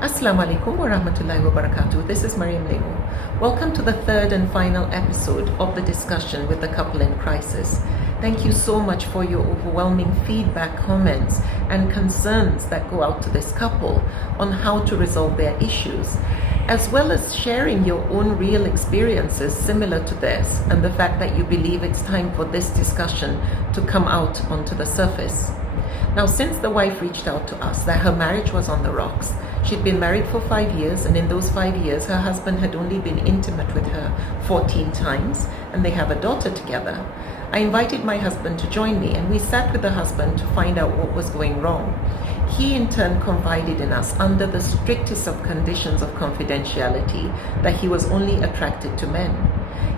Assalamu alaikum wa rahmatullahi wa barakatuh. This is Maryam Lemu. Welcome to the third and final episode of the discussion with the couple in crisis. Thank you so much for your overwhelming feedback, comments, and concerns that go out to this couple on how to resolve their issues, as well as sharing your own real experiences similar to theirs and the fact that you believe it's time for this discussion to come out onto the surface. Now, since the wife reached out to us that her marriage was on the rocks, she'd been married for 5 years, and in those 5 years, her husband had only been intimate with her 14 times, and they have a daughter together. I invited my husband to join me, and we sat with the husband to find out what was going wrong. He in turn confided in us under the strictest of conditions of confidentiality that he was only attracted to men.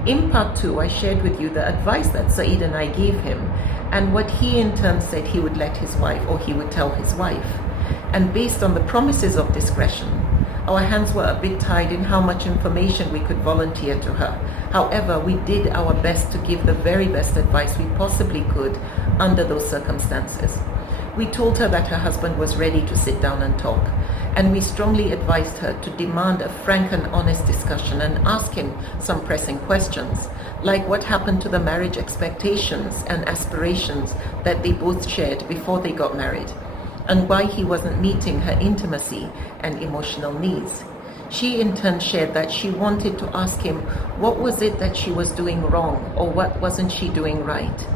In part 2, I shared with you the advice that Saeed and I gave him, and what he in turn said he would let his wife, or he would tell his wife. And based on the promises of discretion, our hands were a bit tied in how much information we could volunteer to her. However, we did our best to give the very best advice we possibly could under those circumstances. We told her that her husband was ready to sit down and talk, and we strongly advised her to demand a frank and honest discussion and ask him some pressing questions, like what happened to the marriage expectations and aspirations that they both shared before they got married, and why he wasn't meeting her intimacy and emotional needs. She in turn shared that she wanted to ask him what was it that she was doing wrong, or what wasn't she doing right.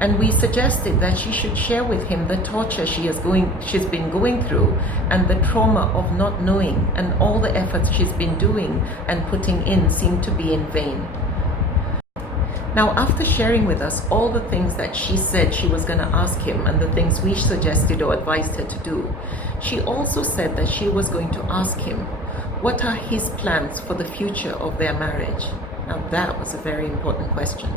And we suggested that she should share with him the torture she's been going through, and the trauma of not knowing, and all the efforts she's been doing and putting in seem to be in vain. Now, after sharing with us all the things that she said she was going to ask him and the things we suggested or advised her to do, she also said that she was going to ask him what are his plans for the future of their marriage. Now, that was a very important question.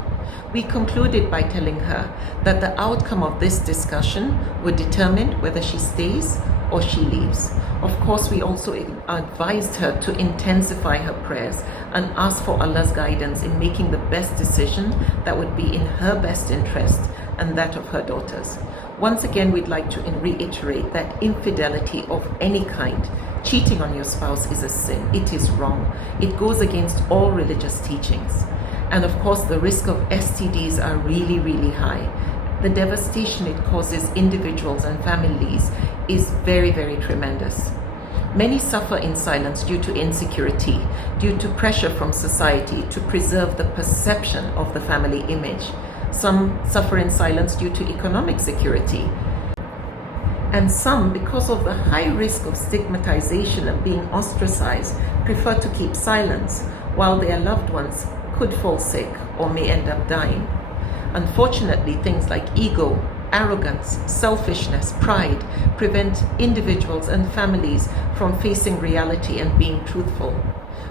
We concluded by telling her that the outcome of this discussion would determine whether she stays or she leaves. Of course, we also advised her to intensify her prayers and ask for Allah's guidance in making the best decision that would be in her best interest and that of her daughters. Once again, we'd like to reiterate that infidelity of any kind, cheating on your spouse, is a sin. It is wrong. It goes against all religious teachings. And of course, the risk of STDs are really, really high. The devastation it causes individuals and families is very, very tremendous. Many suffer in silence due to insecurity, due to pressure from society to preserve the perception of the family image. Some suffer in silence due to economic security. And some, because of the high risk of stigmatization and being ostracized, prefer to keep silence while their loved ones could fall sick or may end up dying. Unfortunately, things like ego, arrogance, selfishness, pride prevent individuals and families from facing reality and being truthful.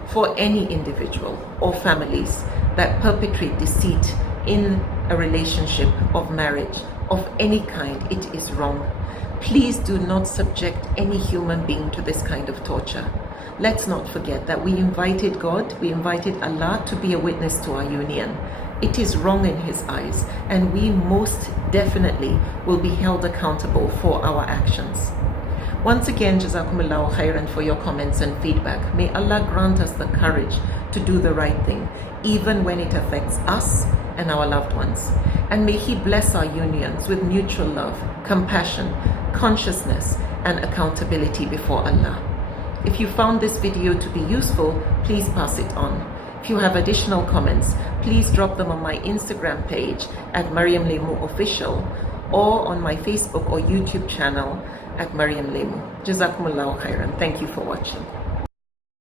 For any individual or families that perpetrate deceit in a relationship of marriage of any kind, it is wrong. Please do not subject any human being to this kind of torture. Let's not forget that we invited God, we invited Allah to be a witness to our union. It is wrong in His eyes, and we most definitely will be held accountable for our actions. Once again, Jazakumullahu khairan for your comments and feedback. May Allah grant us the courage to do the right thing, even when it affects us and our loved ones. And may He bless our unions with mutual love, compassion, consciousness, and accountability before Allah. If you found this video to be useful, please pass it on. If you have additional comments, please drop them on my Instagram page at Maryam Lemu Official, or on my Facebook or YouTube channel at Maryam Lemu. Jazakumullahu khairan. Thank you for watching.